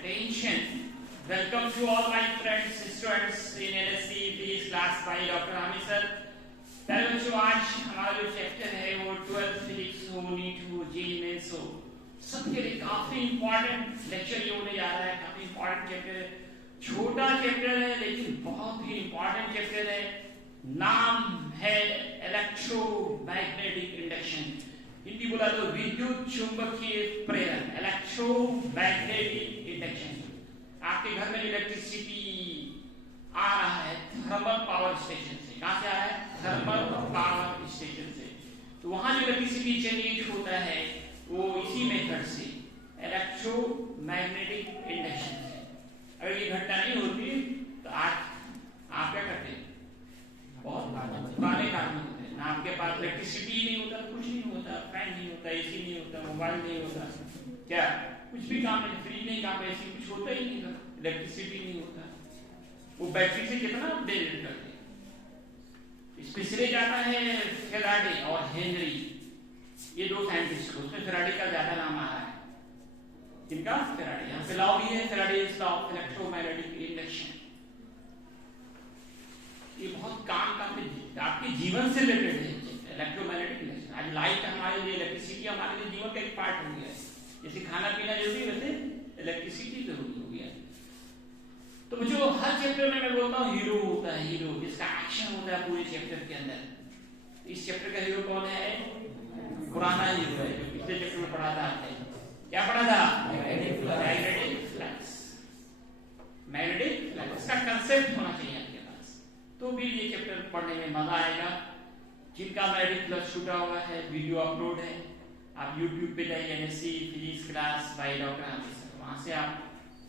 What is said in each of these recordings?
Attention! Welcome to all my friends, students in LSC Physics class by Dr. Ami sir. पहले बच्चों आज हमारा जो चैप्टर है वो 12th फिजिक्स हो, नीट हो, जेईई मेंस हो, सबके लिए काफी इंपॉर्टेंट लेक्चर ये होने जा रहा है। काफी इंपॉर्टेंट चैप्टर है, छोटा चैप्टर है लेकिन बहुत ही इंपॉर्टेंट चैप्टर है। नाम है इलेक्ट्रोमैग्नेटिक इंडक्शन, हिंदी बोला तो विद्युत चुंबकीय प्रेरण, इलेक्ट्रोमैग्नेटिक इंडक्शन। आपके घर में इलेक्ट्रिसिटी आ रहा है थर्मल पावर स्टेशन से। कहां से आ रहा है? थर्मल पावर स्टेशन से। तो वहां जो इलेक्ट्रिसिटी जनरेट होता है वो इसी मेथड से, इलेक्ट्रोमैग्नेटिक इंडक्शन से। अगर ये घटना नहीं होती तो आज आप क्या करते? बहुत पुराने काम होते हैं ना, आपके पास इलेक्ट्रिसिटी नहीं होता, कुछ नहीं होता, फैन नहीं होता, एसी नहीं होता, मोबाइल नहीं होता, क्या कुछ भी काम नहीं, फ्रिज नहीं काम, एसी कुछ होता ही नहीं था, इलेक्ट्रिसिटी नहीं होता। वो बैटरी से कितना अपडेट करते। इस पिछले जाता है फेराडे और हेनरी, ये दो साइंटिस्ट को, उसमें फेराडे का ज्यादा नाम आ रहा है। इनका फेराडे, यहाँ पे लॉ भी है, Faraday's law of electromagnetic induction. ये बहुत काम आपके जीवन से रिलेटेड है इलेक्ट्रोमैग्नेटिक इंडक्शन। आज लाइट हमारे लिए, इलेक्ट्रिसिटी हमारे लिए जीवन का एक पार्ट हो गया है। जैसे खाना पीना जरूरी है वैसे इलेक्ट्रिसिटी जरूरी हो गया है। तो जो हर चैप्टर में मैं बोलता हूँ हीरो होता है, हीरो जिसका एक्शन होता है पूरे चैप्टर के अंदर। इस चैप्टर का हीरो कौन है? पुराना हीरो है जो पिछले चैप्टर में पढ़ा था। क्या पढ़ा था? Magnetic flux. मैग्नेटिक फ्लक्स का कंसेप्ट होना चाहिए आपके पास, तो भी ये चैप्टर पढ़ने में मजा आएगा। जिनका मैग्नेटिक फ्लक्स छूटा हुआ है, वीडियो अपलोड है, आप YouTube पे जाइए, NSC physics class by doctor Aamir sir, वहां से आप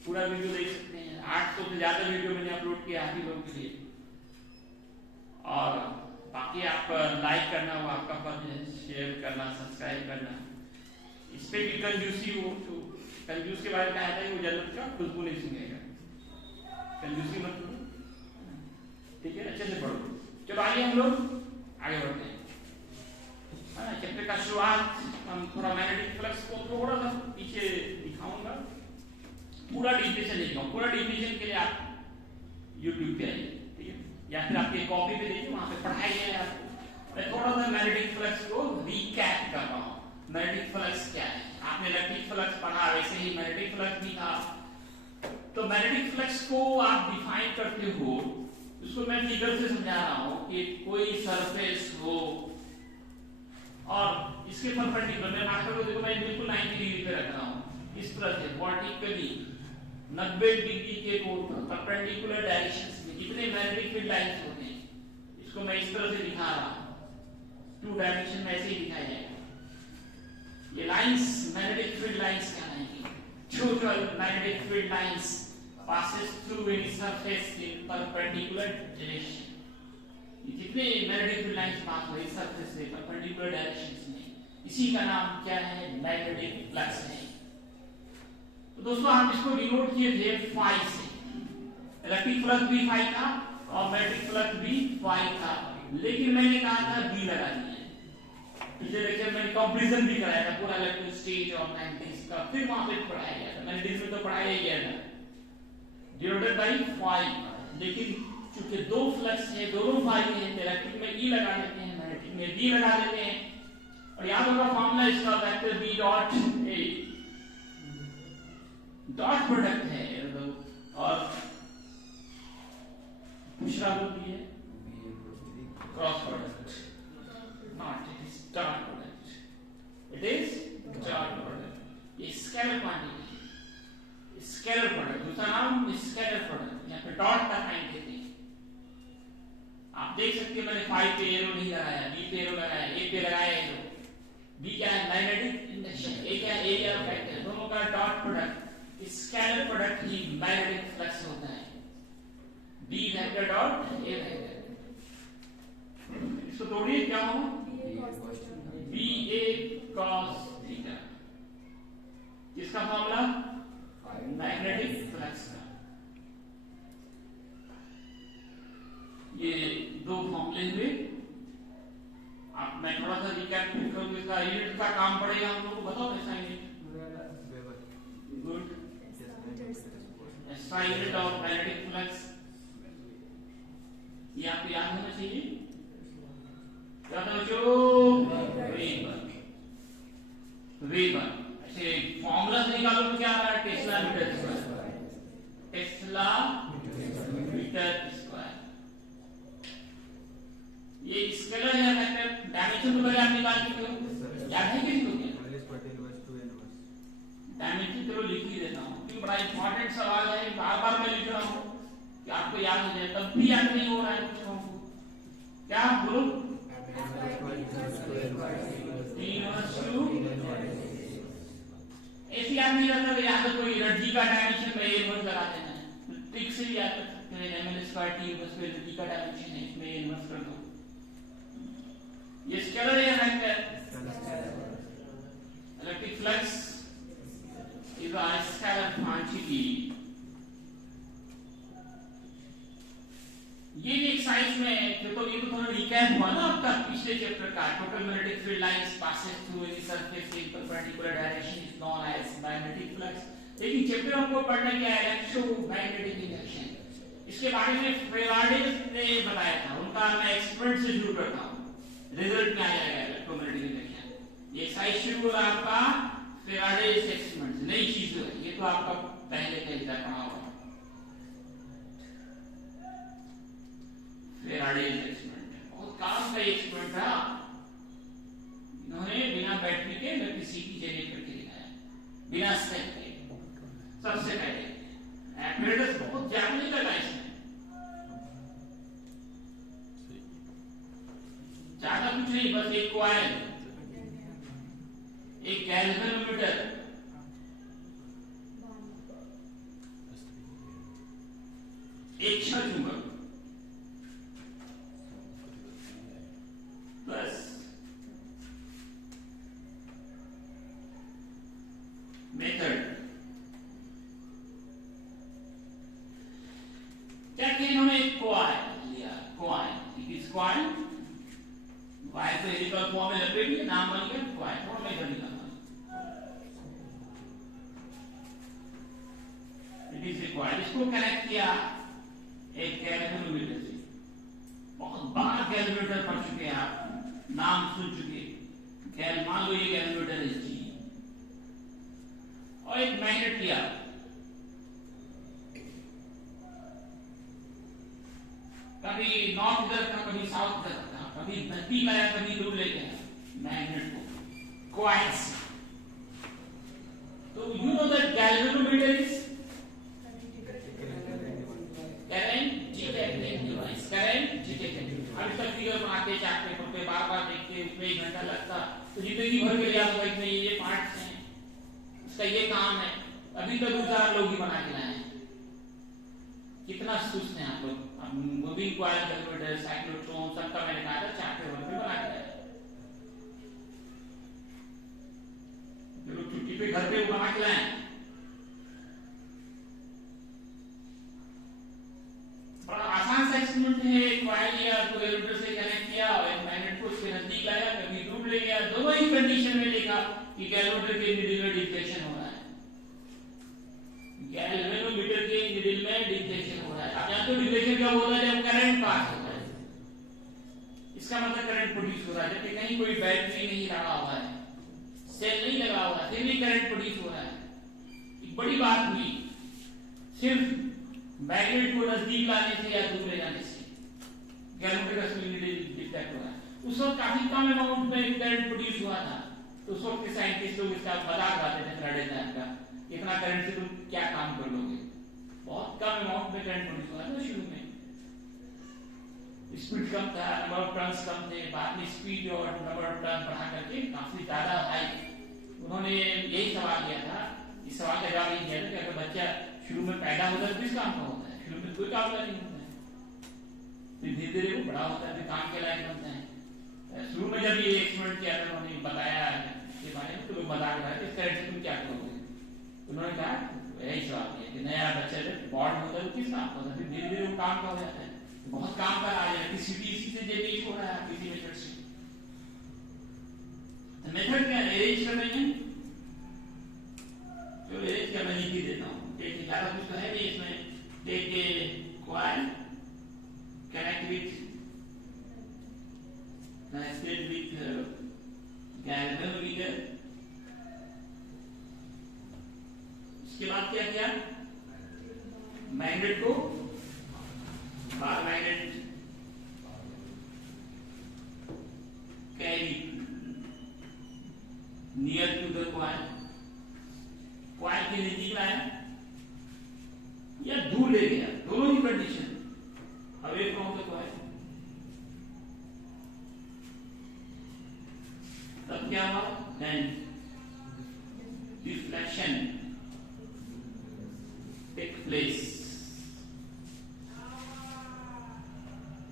पूरा वीडियो देख सकते हैं। 800 से ज्यादा वीडियो मैंने अपलोड किया आप ही लोगों के लिए। और बाकी आप लाइक करना वो आपका फर्ज है, शेयर करना, सब्सक्राइब करना। इस पे भी कंजूसी हो तो कंजूस के बारे में कहा था, वो जन्नत का खुशबू नहीं सुनेगा, कंजूसी मत करो, ठीक है? अच्छे से पढ़ो। चलो आइए हम लोग आगे बढ़ते हैं। चैप्टर का शुरुआत हम थोड़ा मैग्नेटिक फ्लक्स को थोड़ा सा पीछे दिखाऊंगा, पूरा डिफिनेशन लिखूंगा। पूरा डिफिनेशन के लिए आप YouTube पे आइए, ठीक है? या फिर आपके कॉपी पे देखिए, वहां पे पढ़ाई गया है आपको। मैं थोड़ा सा मैग्नेटिक फ्लक्स को रिकैप कर रहा हूँ। मैग्नेटिक फ्लक्स क्या है? आपने इलेक्ट्रिक फ्लक्स पढ़ा, वैसे ही मैग्नेटिक फ्लक्स भी था। तो मैग्नेटिक फ्लक्स को आप डिफाइन करते हो, उसको मैं फिगर से समझा रहा हूँ कि कोई सरफेस हो और इसके परपेंडिकुलर, मैं मास्टर को देखो मैं बिल्कुल 90 डिग्री पे रख रहा हूँ, इस तरह से वर्टिकली 90 डिग्री के कोण पर परपेंडिकुलर डायरेक्शंस में कितने मैग्नेटिक फील्ड लाइंस होते हैं, इसको मैं इस तरह से दिखा रहा हूँ। 2 डायमेंशन में ऐसे ही दिखाया जाएगा। ये लाइंस मैग्नेटिक फील्ड लाइंस कहलाएंगी। Total magnetic field lines passes through any surface in perpendicular direction। ये कितने मैग्नेटिक फील्ड लाइंस पास हो इस सरफेस से परपेंडिकुलर डायरेक्शंस में, इसी का नाम क्या है? मैग्नेटिक फ्लक्स है। तो दोस्तों हम इसको डिनोट किए थे फाई से। इलेक्ट्रिक फ्लक्स भी फाई था और मैग्नेटिक फ्लक्स भी फाई था, लेकिन मैंने कहा था बी लगा दिया। पिछले लेक्चर में कंपैरिजन भी कराया था पूरा इलेक्ट्रिक स्टेज और मैग्नेटिक का, फिर वहां पे पढ़ाया गया था। मैग्नेटिक में तो पढ़ाया गया था डिवाइडेड बाय फाई, लेकिन क्योंकि दो फ्लक्स है, दोनों फाई है, इलेक्ट्रिक में ई लगा देते हैं, मैग्नेटिक में बी लगा देते हैं। और याद होगा फॉर्मूला इसका vector B dot A, dot product है और दूसरा होती है cross product, not it is dot product, it is dot product. ये स्केलर क्वांटिटी, स्केलर प्रोडक्ट, दूसरा नाम स्केलर प्रोडक्ट, यहाँ पे डॉट का साइन देते हैं। आप देख सकते हैं मैंने फाई पे एरो नहीं लगाया, बी पे एरो लगाया, ए पे लगाया एरो। बी क्या है? Magnetic induction. ए क्या है? एरिया ऑफ वेक्टर, दोनों का डॉट प्रोडक्ट, स्केलर प्रोडक्ट ही मैग्नेटिक फ्लक्स होता है। B vector dot A vector, इसको तोड़िए क्या होगा? B A cos theta. किसका फॉर्मूला? मैग्नेटिक फ्लक्स का। ये दो फॉर्मूले हुए। अब मैं थोड़ा सा रिकैप करूंगा, इसका यूनिट का काम पड़ेगा हम लोग को, बताओ कैसा unit? Good. SI unit of magnetic flux, ये आपको याद होना चाहिए। क्या था बच्चों? वेबर। ऐसे फॉर्मूला से निकालो तो क्या आ रहा है? Tesla metre square, tesla metre square. ये स्केलर है वेक्टर, डायमेंशन तो पहले आप निकाल चुके हो, याद है किसी को? डायमेंशन चलो लिख ही देता हूँ क्योंकि बड़ा इंपॉर्टेंट सवाल है, बार बार मैं लिख रहा हूँ कि आपको याद हो जाए, तब भी याद नहीं हो रहा है कुछ हमको। क्या बोलो? ऐसे याद नहीं रहता तो याद कोई एनर्जी का डायमेंशन में इन्वर्स लगा देना है, ट्रिक से भी याद कर सकते हैं। ml स्क्वायर t बस पे एनर्जी का डायमेंशन है, इसमें इन्वर्स कर दो। ये स्केलर है vector, electric flux is a scalar quantity. ये एक्सरसाइज में देखो, ये तो थोड़ा रिकैप हुआ ना आपका पिछले चैप्टर का। Total magnetic field lines passes through any surface in perpendicular direction is known as magnetic flux. लेकिन चैप्टर हमको पढ़ना क्या है? Electromagnetic induction. इसके बारे में फेराडे ने बताया था, उनका मैं एक्सपेरिमेंट से शुरू करता हूं, रिजल्ट में आ जाएगा इलेक्ट्रोमैग्नेटिक इंडक्शन। ये एक्सरसाइज शुरू हो रहा है आपका फेराडे एक्सपेरिमेंट से, नई चीज है ये, तो आपका पहले का हिस्सा पढ़ा होगा। फेराडे एक्सपेरिमेंट बहुत काम का एक्सपेरिमेंट था। इन्होंने बिना बैटरी के इलेक्ट्रिसिटी जनरेट करके दिखाया, बिना स्टेप के। सबसे पहले एपरेटस बहुत ज्यादा नहीं लगा इसमें, ज्यादा कुछ नहीं, बस एक कॉइल, एक गैल्वेनोमीटर, एक क्षण चुंबक, बस। मेथड क्या किया इन्होंने? एक कॉइल लिया, coil, it is coil, wire को हेलिकल फॉर्म में लपेट दिया, नाम बन गया कॉइल। और मेथड निकालना, इट इज ए कॉइल। इसको कनेक्ट किया एक गैल्वेनोमीटर से। बहुत बार गैल्वेनोमीटर पढ़ चुके हैं आप, नाम सुन चुके। मान लो ये गैल्वेनोमीटर है जी, और एक मैग्नेट लिया, कभी नॉर्थ इधर था, कभी साउथ इधर था, कभी नजदीक आया, कभी दूर ले गया मैग्नेट को, कॉइल्स। तो you know that galvanometer is current detecting device, current detecting. अभी तक फिगर बनाते चार्ट पेपर पे बार बार देखते, उसमें 1 घंटा लगता, तो जिंदगी भर के याद होगा इसमें ये पार्ट्स हैं, उसका ये काम है। अभी तक दूसरा लोग ही बना के लाए हैं। कितना सुस्त हैं आप लोग। मूविंग कॉइल, कैलकुलेटर, साइक्लोट्रॉन, सबका मैंने कहा था चार्ट पेपर पे बना के लाए। जो लोग छुट्टी पे घर पे बना के लाए, बड़ा आसान सा एक्सपेरिमेंट है। कॉइल लिया, कैलकुलेटर से कनेक्ट किया और एक मैग्नेट को उसके नजदीक लाया, कभी दूर ले गया। दोनों ही कंडीशन में देखा कि कैलकुलेटर के मिडिल में डिफ्लेक्शन हो रहा है, गैल्वेनोमीटर के मिडिल में डिफ्लेक्शन हो रहा है। आप जानते हो डिफ्लेक्शन क्या होता है? जब करंट पास होता है, इसका मतलब करंट प्रोड्यूस हो रहा है। जबकि कहीं कोई बैटरी नहीं लगा हुआ है, सेल नहीं लगा हुआ, फिर भी करंट प्रोड्यूस हो रहा है। एक बड़ी बात हुई, सिर्फ मैग्नेट को नजदीक लाने से या दूर ले जाने से गैल्वेनोमीटर में डिफ्लेक्ट हो रहा है। उस वक्त काफी कम अमाउंट में करंट प्रोड्यूस हुआ था, तो उस वक्त के साइंटिस्ट लोग इसका मजाक उड़ाते थे फेराडे टाइम का, इतना करंट से तुम क्या काम कर लोगे। बहुत कम अमाउंट में करंट प्रोड्यूस हुआ था शुरू में, स्पीड कम था, नंबर ऑफ टर्न्स कम थे। बाद में स्पीड और नंबर ऑफ टर्न बढ़ा करके काफी ज्यादा हाई। उन्होंने यही सवाल किया था, इस सवाल का जवाब यही दिया था कि अगर बच्चा शुरू में पैदा होता है तो किस काम का होता है? शुरू में कोई काम का नहीं होता है, फिर धीरे धीरे वो बड़ा होता है, फिर काम के लायक बनता है। शुरू में जब ये एक्सपेरिमेंट किया था, उन्होंने बताया इसके बारे में, तो लोग मजाक उड़ाए इस तरह से तुम क्या करोगे। उन्होंने कहा यही सवाल किया कि नया बच्चा जब बॉर्न होता है तो किस काम का होता है? फिर धीरे धीरे वो काम का हो जाता है, बहुत काम का आ जाए। इलेक्ट्रिसिटी इसी से जनरेट हो रहा है, किसी मेथड से। मेथड क्या अरेंज कर रहे हैं, चलो अरेंज कर मैं लिख ही देता हूँ। टेक ज्यादा कुछ तो है नहीं इसमें। Take a coil, connect with connected with galvanometer। इसके बाद क्या किया, मैग्नेट को bar magnet carry near to the coil, coil के नजदीक लाया या दूर ले गया, दोनों ही condition, away from the coil. तब क्या हुआ, then deflection take place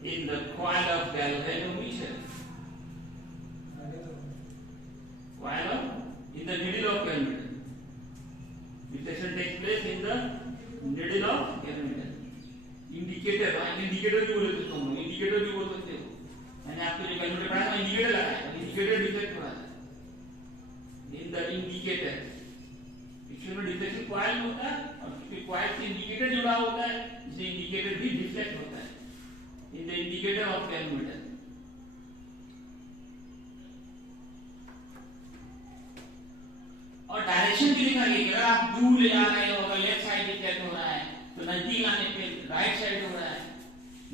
in the coil of galvanometer, coil of in the needle of galvanometer, deflection takes place in the needle of galvanometer। Indicator, indicator भी बोले तो तुम indicator भी बोल सकते हो, मैंने आपको जो galvanometer पढ़ाया था इंडिकेटर लगाया, इंडिकेटर डिफेक्ट हो रहा था in the indicator, इसमें डिफ्लेक्शन कॉइल में होता है और कॉइल से इंडिकेटर जुड़ा होता है, इसलिए इंडिकेटर भी डिफ्लेक्ट होता है in the indicator of galvanometer। और डायरेक्शन भी लिखा गया, अगर आप दूर ले जा रहे हो, अगर लेफ्ट साइड डिफ्लेक्ट हो रहा है तो नजदीक आने पे राइट साइड हो रहा है,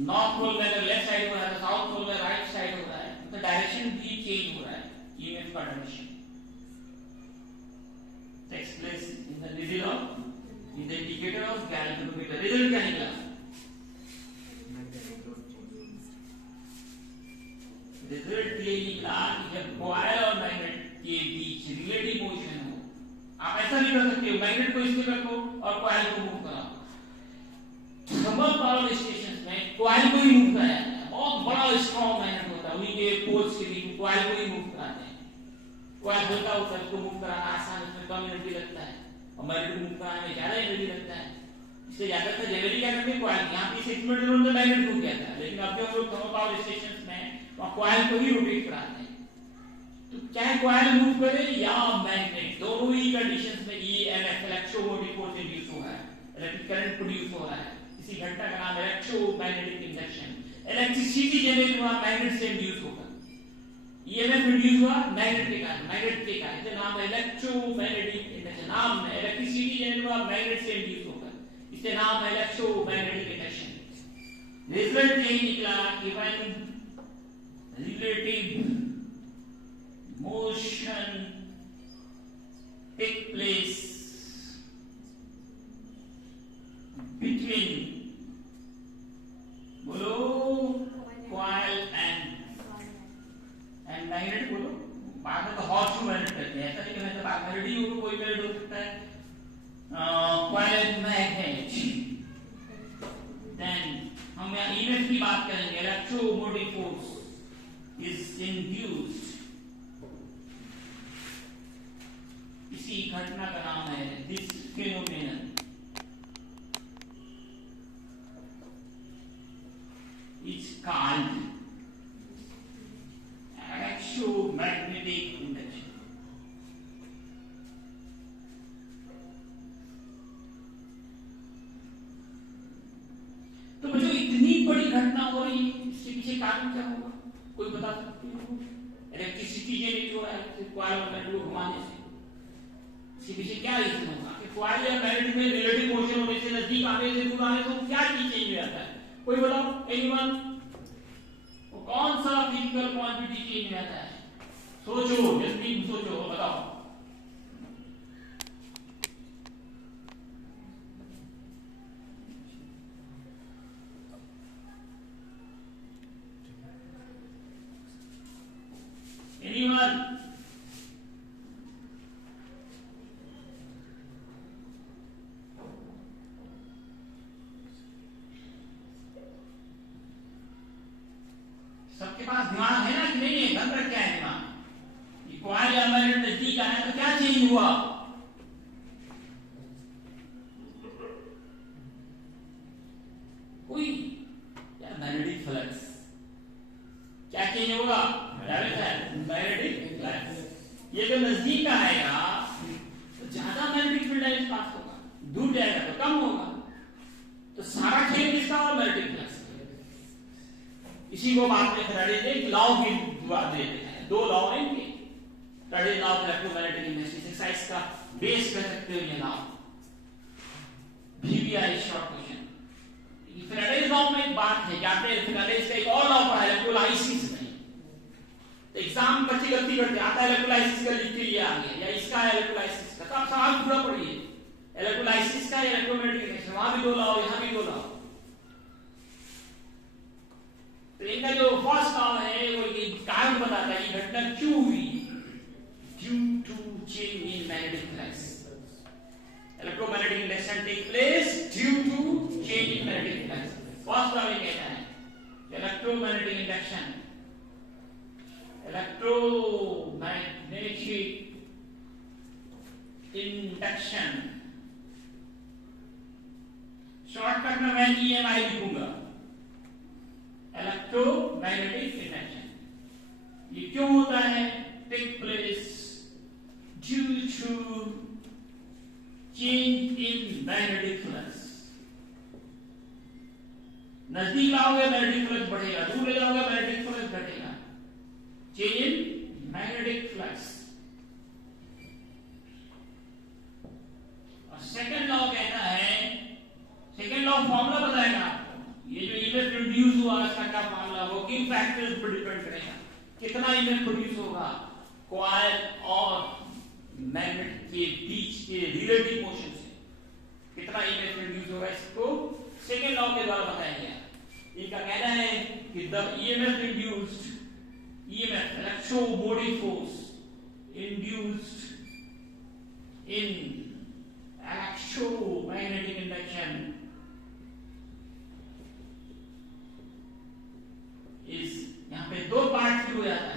नॉर्थ पोल में अगर लेफ्ट साइड हो रहा है, साउथ पोल में राइट साइड हो रहा है, तो डायरेक्शन भी चेंज हो रहा है। ईएमएफ का direction takes place in the needle of, in the indicator of galvanometer। Result क्या निकला, रिजल्ट ये निकला कि जब कॉइल और मैग्नेट के बीच रिलेटिव मोशन हो, आप ऐसा नहीं कर सकते मैग्नेट को इसमें रखो और कॉइल को मूव कराओ। थर्मल पावर स्टेशंस में कॉइल को ही मूव कराया जाता है, बहुत बड़ा स्ट्रॉन्ग मैग्नेट होता है, उन्हीं के पोल्स के बीच कॉइल को ही मूव कराते हैं। कॉइल हल्का होता है, उसको मूव कराना आसान, उसमें कम एनर्जी लगता है, और मैग्नेट को मूव कराने में ज्यादा एनर्जी लगता है। इससे ज्यादातर जनरली क्या करते हैं, कॉइल यहाँ पे 6 मिनट में मैग्नेट घूम जाता है, लेकिन अब जो हम लोग थर्मल पावर स्टेशंस में वहां कॉइल को ही रोटेट कराते हैं। तो चाहे कॉइल मूव करे या मैग्नेट, दोनों ही कंडीशंस में ईएमएफ इलेक्ट्रोमोटिव फोर्स इंड्यूस हो रहा है, इलेक्ट्रिक करंट प्रोड्यूस हो रहा है। इसी घटना का नाम इलेक्ट्रोमैग्नेटिक इंडक्शन। इलेक्ट्रिसिटी जनरेट हुआ मैग्नेट से इंड्यूस होकर, ईएमएफ इंड्यूस हुआ मैग्नेट के कारण, मैग्नेट के कारण, इसका नाम है इलेक्ट्रोमैग्नेटिक इंडक्शन। नाम है इलेक्ट्रिसिटी जनरेट हुआ मैग्नेट से इंड्यूस होकर, इसका नाम है इलेक्ट्रोमैग्नेटिक इंडक्शन। रिजल्ट यही निकला कि when relative motion take place between, बोलो, coil and magnet, बोलो, बाद में तो horseshoe magnet कहते हैं, ऐसा नहीं कहना चाहता magnet ही हो, कोई magnet हो सकता है, coil and magnet। then हम यहाँ EMF की बात करेंगे, electromotive force is induced, इसी घटना का नाम है, this phenomenon is called electromagnetic induction। तो बच्चों इतनी बड़ी घटना हो रही है, इसके पीछे कारण क्या होगा, कोई बता सकते हो? इलेक्ट्रिसिटी जनरेट हो रहा है कॉइल और मैग्नेट को घुमाने से, इसके पीछे क्या रीजन होगा कि कॉइल या मैग्नेट में रिलेटिव मोशन होने से, नजदीक आने से, दूर आने से क्या चीज चेंज हो जाता है, कोई बताओ, एनीवन? वो कौन सा फिजिकल क्वांटिटी चेंज हो जाता है, सोचो, जल्दी सोचो, बताओ। Anyone? सबके पास दिमाग है ना कि नहीं है, बंद रखा है दिमाग। ये कॉइल या मैग्नेट नजदीक आया तो क्या चेंज हुआ, कोई या मैग्नेटिक फ्लक्स, क्या चेंज होगा, मैग्नेटिक फ्लक्स। ये तो नजदीक आएगा तो ज्यादा मैग्नेटिक फील्ड लाइंस पास होगा, दूर जाएगा सारा खेल किसका होगा? Magnetic flux. इसी को बाद में फैराडे ने लॉ की बात दे देते हैं, दो लॉ हैं इनके, Faraday law of electromagnetic induction, exercise का बेस कह सकते हो ये law. VBI short question. Faraday law में एक बात है, जानते हैं फैराडे का एक और लॉ पढ़ा है इलेक्ट्रोलाइसिस में। एग्जाम बच्चे गलती करते, आता है इलेक्ट्रोलाइसिस का लिख के ये आ गया, या इसका है इलेक्ट्रोलाइसिस का, तो आप सवाल पूरा पढ़िए। इलेक्ट्रोलाइसिस का इलेक्ट्रोमैग्नेटिक इंडक्शन, वहां भी दो लॉ, यहां भी दो लॉ। तो इनका जो फर्स्ट लॉ है वो ये कारण बताता है ये घटना क्यों हुई, due to change in magnetic flux. Electromagnetic induction take place due to change in magnetic flux. First law ये कहता है electromagnetic induction, electromagnetic induction, shortcut में मैं EMI लिखूंगा, इलेक्ट्रोमैग्नेटिक इंडक्शन। ये क्यों होता है? Take place due to change in magnetic flux. नजदीक लाओगे मैग्नेटिक फ्लक्स बढ़ेगा, दूर ले जाओगे मैग्नेटिक फ्लक्स घटेगा। Change in magnetic flux. और सेकंड लॉ कहता है, सेकंड लॉ फॉर्मूला बताएगा आपको, ये जो ईएमएफ प्रोड्यूस हुआ इसका क्या फॉर्मूला, वो किन फैक्टर्स पर डिपेंड करेगा, कितना ईएमएफ प्रोड्यूस होगा कॉइल और मैग्नेट के बीच के रिलेटिव मोशन से, कितना ईएमएफ प्रोड्यूस होगा, इसको सेकंड लॉ के द्वारा बताया गया। इनका कहना है कि the EMF induced, EMF electromotive force induced in electromagnetic induction is, यहां पे दो पार्ट शुरू हो जाता है,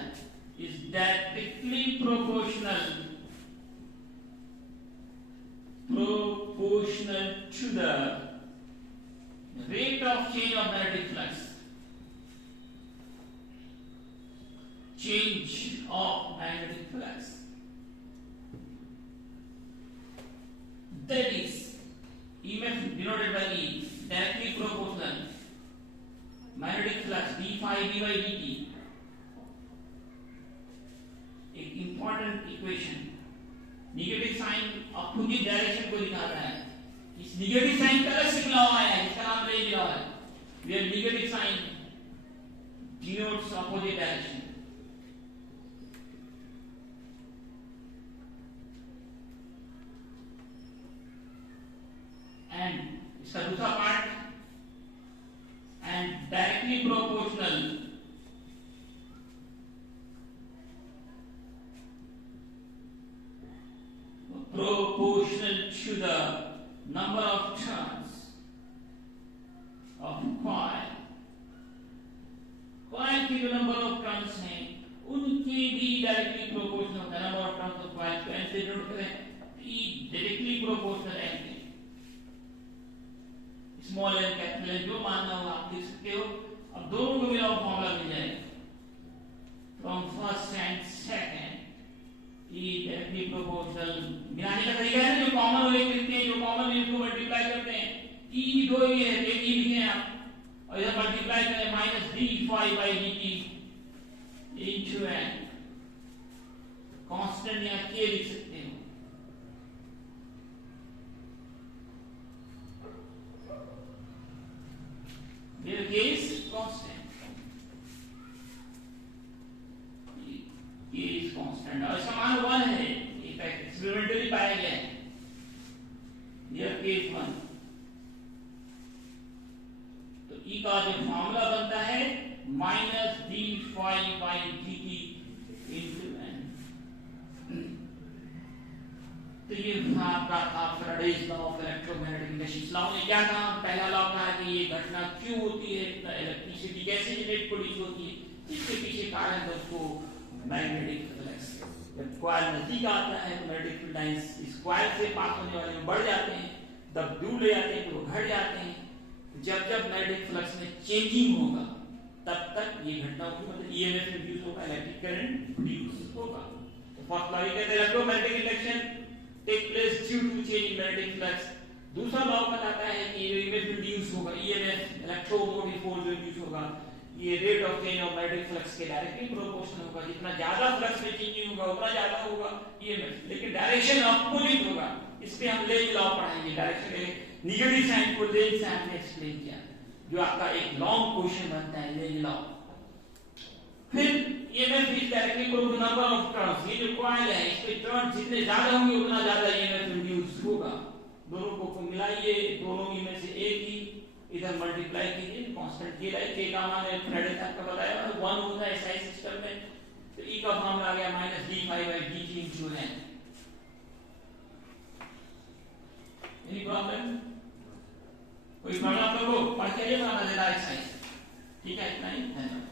is directly proportional to the rate of change of magnetic flux, change of magnetic flux. That is EMF denoted by E, directly proportional magnetic flux d phi d by dt, एक important equation, negative sign opposite direction को दिखाता है। इस negative sign का अलग से law आया है, इसका नाम ले लिया है, where negative sign denotes opposite direction. And इसका दूसरा part, and directly proportional to the number of turns of coil, coil की जो number of turns हैं उनके भी डायरेक्टली प्रोपोर्शनल होता है, number of turns of coil को ऐसे नोट करें, ई डायरेक्टली प्रोपोर्शनल है, स्मॉल एन कैपिटल एन जो मानना हो आप लिख सकते हो। अब दोनों को मिलाओ फॉर्मूला मिल जाएगा, from first and second E directly proportional. मिलाने का तरीका है ना, जो कॉमन हो एक लिखते हैं, जो कॉमन है उसको मल्टीप्लाई करते हैं, ई दो ही है, एक ई लिखे हैं आप और इधर मल्टीप्लाई करें minus D phi by D T into N, constant या के लिख सकते हो। Their case constant, K is constant और इसका मान 1 है, इफेक्ट एक्सपेरिमेंटली पाया गया है। Their case 1, तो E का जो फॉर्मूला बनता है minus D phi by D T into N. तो ये आपका Faraday's law of electromagnetic induction. Law ने क्या कहा? पहला लॉ कहा कि ये घटना क्यों होती है, इलेक्ट्रिसिटी कैसे जनरेट प्रोड्यूस होती है, इसके पीछे कारण है उसको मैग्नेटिक फ्लक्स। जब कॉइल नजदीक आता है तो मैग्नेटिक फील्ड लाइंस इस कॉइल से पास होने वाले में बढ़ जाते हैं, तब दूर ले जाते हैं तो वो घट जाते हैं। जब जब मैग्नेटिक फ्लक्स में चेंजिंग होगा तब तक ये घटना होगी, मतलब ईएमएफ इंड्यूस होगा, इलेक्ट्रिक करंट प्रोड्यूस होगा। तो फर्स्ट लॉ ये कहते हैं electromagnetic induction take place due to change in magnetic flux. दूसरा लॉ बताता है कि जो ईएमएफ इंड्यूस होगा इलेक्ट्रोमोटिव फोर्स जो इंड्यूस होगा ये rate of change of magnetic flux के डायरेक्टली प्रोपोर्शनल होगा। जितना ज्यादा फ्लक्स में चेंजिंग होगा उतना ज्यादा होगा ईएमएफ, लेकिन डायरेक्शन अपोजिट होगा। इस पे हम लेंज लॉ पढ़ाएंगे। डायरेक्शन नेगेटिव साइन को लेंज साइन ने एक्सप्लेन किया, जो आपका एक लॉन्ग क्वेश्चन बनता है लेंज लॉ। फिर EMF is directly equal to number of turns. ये जो कॉइल है इस पे टर्न जितने ज्यादा होंगे उतना ज्यादा ईएमएफ इंड्यूस होगा। दोनों को मिलाइए, दोनों में से एक ही इधर मल्टीप्लाई कीजिए, कांस्टेंट के लाइक के का मान फ्राइडे तक का बताया 1 होता है SI सिस्टम में, तो E का फॉर्मूला आ गया -d5/dt into n। Any problem? कोई प्रॉब्लम आप लोगों को पढ़ के आइए, बना देना एक्सरसाइज। ठीक है, इतना ही है।